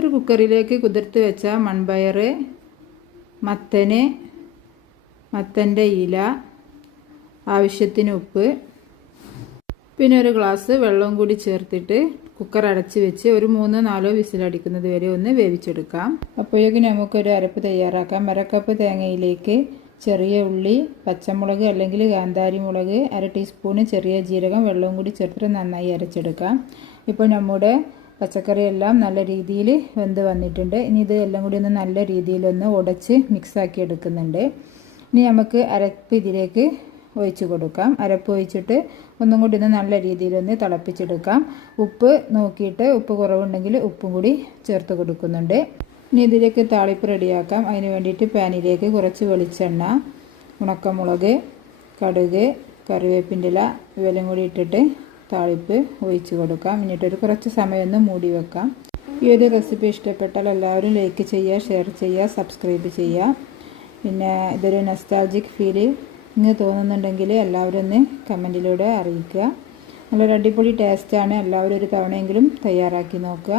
ഒരു കുക്കറിലേക്ക് കുതിർത്ത് വെച്ച മൺപയർ മത്തന് മത്തന്റെ ഇല ആവശ്യത്തിന് ഉപ്പ് പിന്നെ ഒരു ഗ്ലാസ് വെള്ളവും കൂടി ചേർത്തിട്ട് കുക്കർ അടച്ച് വെച്ച് ഒരു മൂന്നോ നാലോ വിസിലടിക്കുന്നത് വരെ ഒന്ന് വേവിച്ചെടുക്കാം. അപ്പോഴേക്കും നമുക്കൊരു അരപ്പ് തയ്യാറാക്കാം. അരക്കപ്പ് തേങ്ങയിലേക്ക് ചെറിയ ഉള്ളി പച്ചമുളക് അല്ലെങ്കിൽ കാന്താരി മുളക് അര ടീസ്പൂണ് ചെറിയ ജീരകം വെള്ളവും കൂടി ചേർത്തിട്ട് നന്നായി അരച്ചെടുക്കാം. ഇപ്പോൾ നമ്മുടെ പച്ചക്കറിയെല്ലാം നല്ല രീതിയിൽ വെന്ത് വന്നിട്ടുണ്ട്. ഇനി ഇത് എല്ലാം കൂടി ഒന്ന് നല്ല രീതിയിലൊന്ന് ഉടച്ച് മിക്സാക്കി എടുക്കുന്നുണ്ട്. ഇനി നമുക്ക് അരപ്പ് ഇതിലേക്ക് ഒഴിച്ചു കൊടുക്കാം. അരപ്പ് ഒഴിച്ചിട്ട് ഒന്നും കൂടി ഒന്ന് നല്ല രീതിയിലൊന്ന് തിളപ്പിച്ചെടുക്കാം. ഉപ്പ് നോക്കിയിട്ട് ഉപ്പ് കുറവുണ്ടെങ്കിൽ ഉപ്പും കൂടി ചേർത്ത് കൊടുക്കുന്നുണ്ട്. ഇനി ഇതിലേക്ക് താളിപ്പ് റെഡിയാക്കാം. അതിന് വേണ്ടിയിട്ട് പാനിലേക്ക് കുറച്ച് വെളിച്ചെണ്ണ ഉണക്കമുളക് കടുക് കറിവേപ്പിന്റെ ഇല ഇവയെല്ലാം കൂടി ഇട്ടിട്ട് താളിപ്പ് ഒഴിച്ച് കൊടുക്കാം. എന്നിട്ടൊരു കുറച്ച് സമയം ഒന്ന് മൂടി വെക്കാം. ഈ ഒരു റെസിപ്പി ഇഷ്ടപ്പെട്ടാൽ എല്ലാവരും ലൈക്ക് ചെയ്യുക ഷെയർ ചെയ്യുക സബ്സ്ക്രൈബ് ചെയ്യുക. പിന്നെ ഇതൊരു നെസ്റ്റാൾജിക് ഫീൽ ഇങ്ങ് തോന്നുന്നുണ്ടെങ്കിൽ എല്ലാവരും ഒന്ന് കമന്റിലൂടെ അറിയിക്കുക. നല്ലൊരു അടിപൊളി ടേസ്റ്റാണ് എല്ലാവരും ഒരു തവണയെങ്കിലും തയ്യാറാക്കി നോക്കുക.